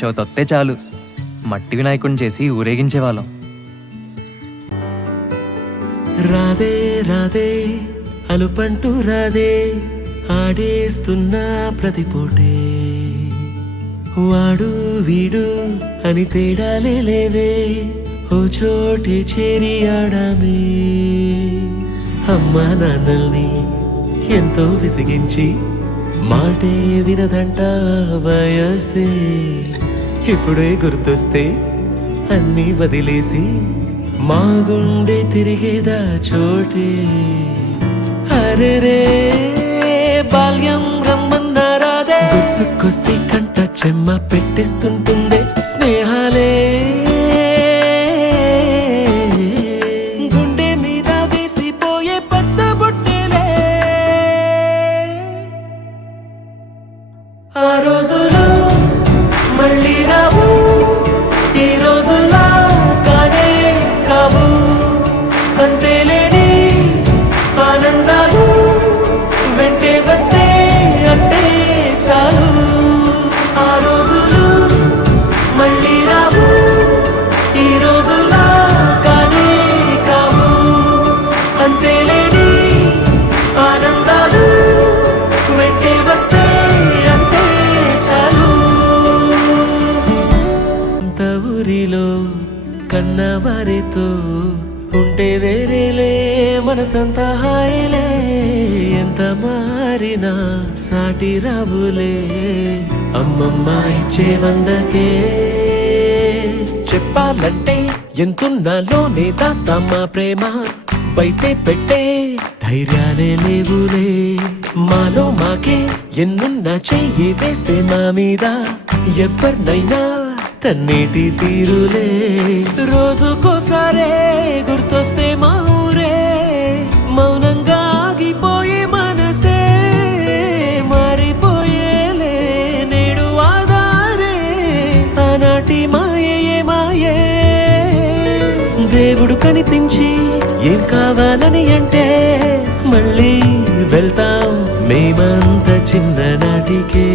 చవితొత్తే చాలు మట్టి వినాయకుడిని చేసి ఊరేగించేవాళ్ళం. రాధే రాధే అలుపంటూ రాధే ఆడేస్తున్నా ప్రతి పూటే, వాడు వీడు అని తేడాలే లేవే, ఓ చోటే చేరి ఆడామే. అమ్మా నాన్నల్ని ఎంతో విసిగించి మాటే వినదంట వయసే, ఇప్పుడే గుర్తొస్తే అన్నీ వదిలేసి మా గుండె తిరిగేదా చోటే. అరే రే బాల్యం రమ్మన్నారాదే, గుర్తుకొస్తే కంట చెమ్మ పెట్టిస్తుంటుందే స్నేహాలే. గుండె మీద వేసిపోయే పచ్చబొట్టెలే, ఆ రోజులు మళ్ళీ రావు, ఈ రోజుల్లా కానే కావు. అంతేలేని ఆనందాలు వెంటే వస్తే అంటే చాలు. ఆ రోజులు మళ్ళీ రావు, ఈ రోజుల్లా కానే కావు. అంతేలేని ఆనందాలు వెంటే వస్తే అంటే చాలు. అంత ఊరిలో కన్నవారితో ఉంటే వేరేలే, మనసంతా హాయిలే. ఎంత మారినా సాటి రావులే, అమ్మమ్మ ఇచ్చే వందకే. చెప్పాలంటే ఎంతున్నాలోనే దాస్తామా ప్రేమ, బయటే పెట్టే ధైర్యాలే లేవులే. మాలో మాకే ఎన్నున్నా చెయ్యి వేస్తే మా మీద ఎవరినైనా తన్నేటి తీరులే. రోజుకోసారే గుర్తొస్తే మా ఊరే, మౌనంగా ఆగిపోయే మనసే మారిపోయేలే నేడు ఆధారే. ఆనాటి మాయే మాయే, దేవుడు కనిపించి ఏం కావాలని అంటే మళ్ళీ వెళ్తాం మేమంత చిన్ననాటికే.